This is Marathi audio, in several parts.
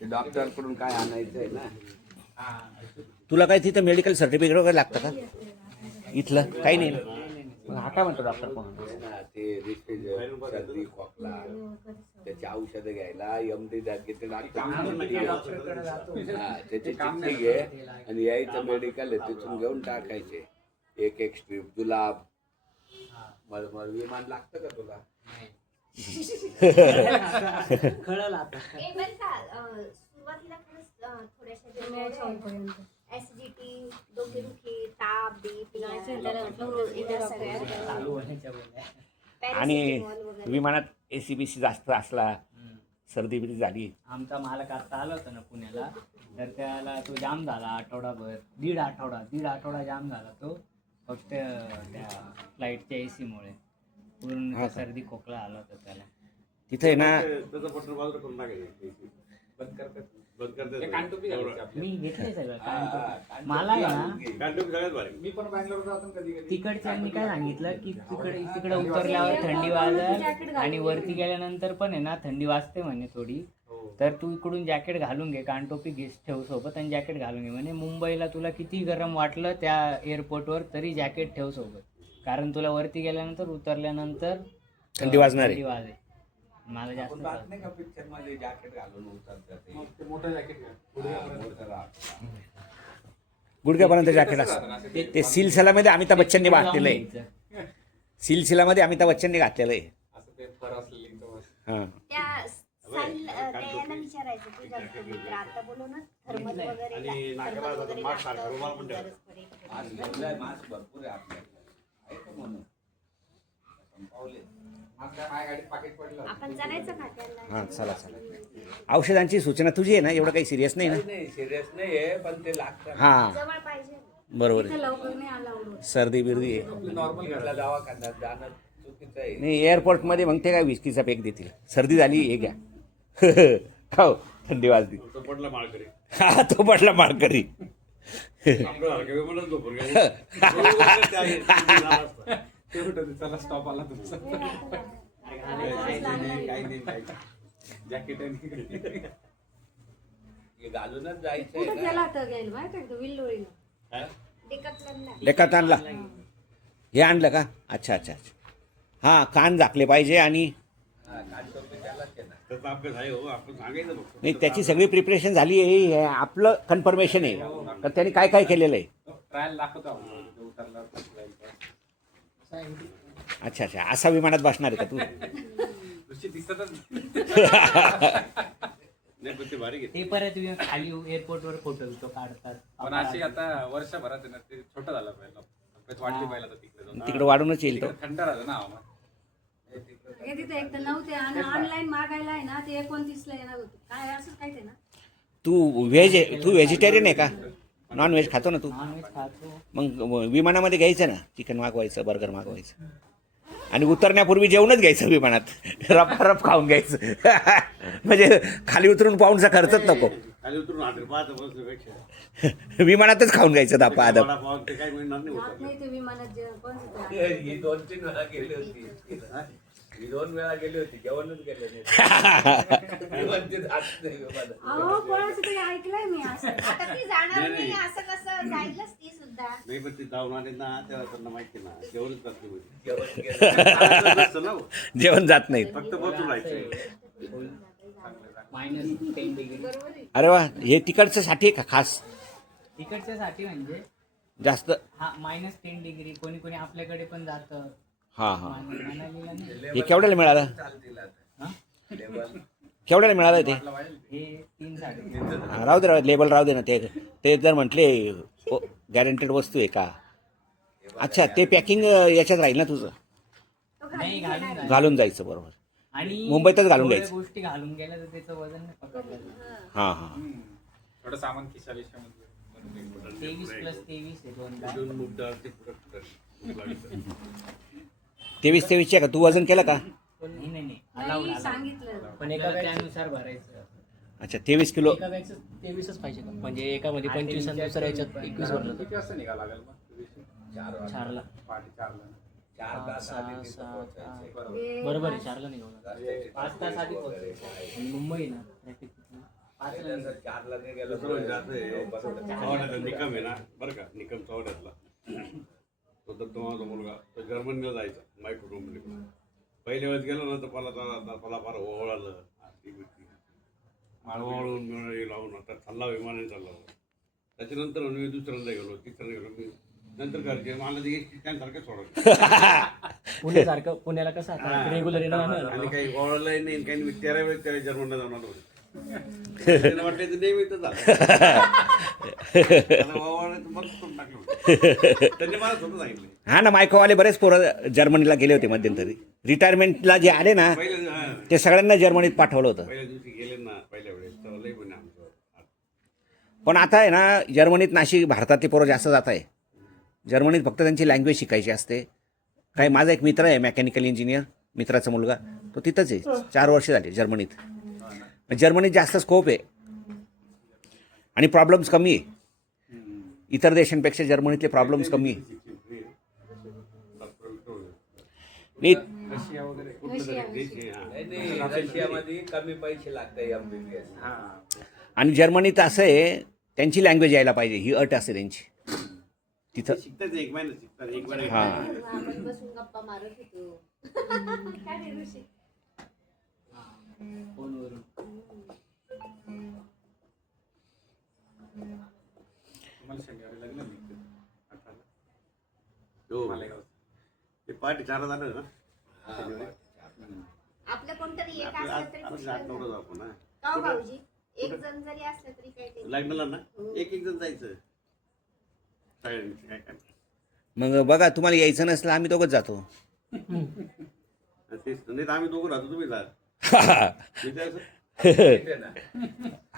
डॉक्टर कडून काय आणायचं आहे ना. तुला काय तिथं मेडिकल सर्टिफिकेट वगैरे लागतं का इथलं? काही नाही ना. मग हा काय म्हणतो डॉक्टर कोण? ते सर्दी खोकला त्याची औषधं घ्यायला एमडी घेते त्याची चिठ्ठी घे आणि यायचं मेडिकल आहे तिथून घेऊन टाकायचे एक एक स्ट्रीप. जुलाब मला विमान लागतं का तुला? ऍसिडिटी, डोकेदुखी, ताप, बीपी आणि विमानात एसीबीसी जास्त असला, सर्दी बिर्दी झाली. आमचा मालक आता आला होता ना पुण्याला, तर त्याला तो जाम झाला आठवडाभर, दीड आठवडा जाम झाला तो, फक्त त्या फ्लाईटच्या एसी मुळे पूर्ण सर्दी खोकला आला होता त्याला. तिथे ना मी घेतले सगळं मला आहे ना. मी पण बँगलोर जातो कधी कधी. तिकडच्यांनी काय सांगितलं की तिकडे उतरल्यावर थंडी वाजत आणि वरती गेल्यानंतर पण आहे ना थंडी वाजते म्हणे थोडी, तर तू इकडून जॅकेट घालून घे, कानटोपी घेस ठेव सोबत आणि जॅकेट घालून घे म्हणे. मुंबईला तुला किती गरम वाटलं त्या एअरपोर्टवर तरी जॅकेट ठेव सोबत, कारण तुला वरती गेल्यानंतर उतरल्यानंतर थंडी वाजणार आहे. वाजेल. मला जास्त नाही का पिक्चर मध्ये जॅकेट घालून उतरतात मोठं जॅकेट गुडघ्यापर्यंत जॅकेट असतं. ते सिलसिलामध्ये अमिताभ बच्चनने घातलेलं आहे. सिलसिलामध्ये अमिताभ बच्चनने घातलेलं आहे. असं ते फर असलेली हां. त्यांना विचारायचं तुझा मित्र आता बोलव ना थर्मल वगैरे मास्क भरपूर आहे आपल्याला ऐका म्हणून आपण जायचं का त्यांना. हां चला. औषधांची सूचना तुझी आहे ना, एवढं काही सिरियस नाही ना? नाही सिरियस नाही आहे पण ते लागतं. हां जवळ पाहिजे बरोबर आहे. लवकर नाही आला सर्दी बिर्दी आहे. नॉर्मल घरला दवाखान्यात जाणं चुकीचं आहे. नाही एअरपोर्टमध्ये मग ते काय विस्कीचा पॅक देतील. सर्दी झाली हे घ्या. हो थंडी वाजली. तो पडला माळकरी. हा तो पडला माळकरी. चला स्टॉप आला तुमचा. जॅकेट घालूनच जायचं लेखात आणला हे आणलं का? अच्छा. हां कान झाकले पाहिजे आणि नाही त्याची सगळी प्रिपरेशन झाली आहे. हे आपलं कन्फर्मेशन आहे तर त्यांनी काय काय केलेलं आहे. ट्रायल दाखवतो उतरला. अच्छा असा विमानात बसणार आहे का तू? ते परत खाली एअरपोर्टवर फोटो काढतात. पण अशी आता वर्षभरात आहे ना ते छोटं झालं पाहिजे. वाढली पाहिजे तिकडे वाढूनच येईल तो. थंड राहतं ना हवामान. तिथे एक तर नव्हते आणि ऑनलाईन मागायला आहे ना ते 29 ला येणार होते. काय असंच काय ते ना. तू व्हेजिटेरियन आहे का? नॉन व्हेज खातो ना तू? मग विमानामध्ये घ्यायचं ना, चिकन मागवायचं, बर्गर मागवायचं आणि उतरण्यापूर्वी जेवणच घ्यायचं विमानात. रफ खाऊन घ्यायचं. म्हणजे खाली उतरून पाऊंडचा खर्चच नको. विमानातच खाऊन घ्यायचं दापा आदप. नाही ते विमानात जेवण ही 2-3 वेळा गेली होती. ही 2 वेळा गेली होती जेवणच गेले नाही. अहो कोणाचं तरी ऐकलंय मी असं. आता ती जाणार नाही असं कसं जाईलच ती सुद्धा. नाही पण ते जाऊन आले ना त्याला त्यांना माहिती ना जेवणच करते जेवण जात नाही. फक्त बसून राहायचं. -10 डिग्री. अरे वा हे तिकडच्या साठी का खास? तिकडच्यासाठी म्हणजे जास्त हा -10 डिग्री. कोणी आपल्याकडे पण जातं. हां मनालीला नाही. हे केवढ्याला मिळालं? केवढ्याला मिळालं ते? हे 3-3.5. राहू दे लेबल राहू दे ना. ते जर म्हटले गॅरंटेड वस्तू आहे का? अच्छा ते पॅकिंग याच्यात राहील ना तुझं? नाही घालून जायचं बरोबर. आणि मुंबईतच घालून घ्यायचं. गोष्टी घालून गेल्या तर त्याचं वजन नाही पकडलं. हां थोडं सामान खिशाला 23 + 23 आहे 2 बॅग. 23 का? तू वजन केलं का? नाही नाही सांगितलं. पण एका त्यानुसार भरायचं. अच्छा 23 किलो. एका बॅगचं 23च पाहिजे का? म्हणजे एकामध्ये 25 आणि दुसऱ्या याच्यात 21 भरलं तर किती वाजता निघाला लागेल मग? 4ला. पहाटे 4ला. 4 तास आधी तिथं 6, 7, पोहोचायचं. 8. बरोबर आहे 4ला निघावं 5 तास आधी पोहोचायचं. आणि मुंबई ना ट्रॅफिक पहिलं जर 4ला नाही गेलं दुसरं म्हणजे असं आहे, तर चव्हाट्याचा निकम आहे ना बरं का, निकम चव्हाट्यातला तो दत्त माझा मुलगा तो जर्मनीला जायचा मायक्रो कंपनीकडून. पहिल्या वेळेस गेलो ना तर मला फार ओळलं ओळून लावून आता चालला विमानाने चालला. त्याच्यानंतर म्हणून मी दुसऱ्यांदा गेलो, तिसऱ्यांदा गेलो. मी नंतर घरचे मला ते त्यांसारखं सोडत पुण्यासारखं पुण्याला कसं आता रेग्युलर येणार आणि काही ओळलंही नाही काही नाही. 13 वेळेस त्याला जर्मनला जाऊन आलो. त्याला वाटलं ते नेहमीच झालं. त्यांनी मला स्वतः सांगितलं हा ना, मायकोवाले बरेच पोरं जर्मनीला गेले होते मध्यंतरी. रिटायरमेंटला जे आले ना ते सगळ्यांना जर्मनीत पाठवलं होतं. पहिल्या दिवशी गेले ना पहिल्या वेळेस तर लई पण आमचं पण आता आहे ना, जर्मनीत नाशी भारतातले पोरं जास्त जात आहे. जर्मनीत फक्त त्यांची लँग्वेज शिकायची असते. काही माझा एक मित्र आहे मेकॅनिकल इंजिनियर, मित्राचा मुलगा, तो तिथंच आहे. 4 वर्ष झाले जर्मनीत. जर्मनीत जास्त स्कोप आहे आणि प्रॉब्लेम्स कमी आहे. इतर देशांपेक्षा जर्मनीतले प्रॉब्लेम्स कमी आहे. नाही, रशियामध्ये कमी पैसे लागतात MBBS. आणि जर्मनीत असं आहे, त्यांची लँग्वेज यायला पाहिजे, ही अट असते त्यांची तिथं. शिकतात एक महिना शिकतात एक महिना हां. आपण बसून गप्पा मारत होतो. काय रे ऋषी? फोनवरून. मला शनिवारी लग्न निघते 18ला. हो. मालेगाव. ते पार्टी 4 झालं ना आपलं कोणतरी एक आपलं असलं तरी आज खुश 8-9 जाऊ आपण हा. का हो भाऊजी? एक जण जरी असलं तरी काय ते लग्नाला ना एक जण जायचं सगळ्यांनी काय काय मग बघा, तुम्हाला यायचं नसलं आम्ही दोघंच जातो. तेच नाही तर आम्ही दोघं राहतो तुम्ही जा. मी ते असं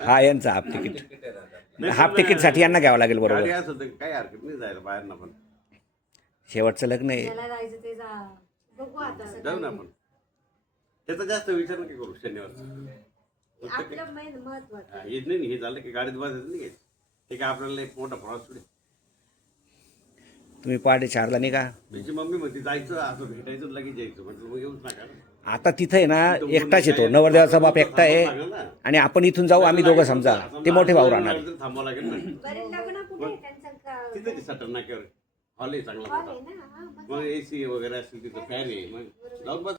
हा, यांचा हाफ तिकीट. तिकीट आहे आता. नाही, हाफ तिकीटसाठी यांना घ्यावं लागेल गाडी बरोबर. असं तर काही हरकत नाही जायला बाहेरनं पण शेवटचं लग्न आहे. ज्याला जायचं ते जा. बघू आता जाऊ ना आपण. त्याचा जास्त विचार नका करू शनिवार. आपलं मेन महत्वाचं. येत नाही हे झालं की गाडीत बसायचं नाही ते काय आपल्याला एक मोठा प्रवास थोडी. तुम्ही पहाटे 4ला निघा. त्याची मम्मी म्हणते जायचं असं भेटायचं लगेच यायचं म्हटलं मग येऊच नका. आता तिथं आहे ना, एकटाच येतो. नवरदेवाचा बाप एकटा आहे आणि आपण इथून जाऊ, आम्ही दोघं समजा. ते मोठे भाऊ राहणार आहे. थांबावं लागेल ना बरे लग्न कुठे आहे त्यांचं तिथे सटर नाक्यावर हॉल आहे चांगला हॉल मोठा. आहे ना. हा, बघ. मग AC वगैरे असेल तिथं फॅन आहे मग जाऊन बस.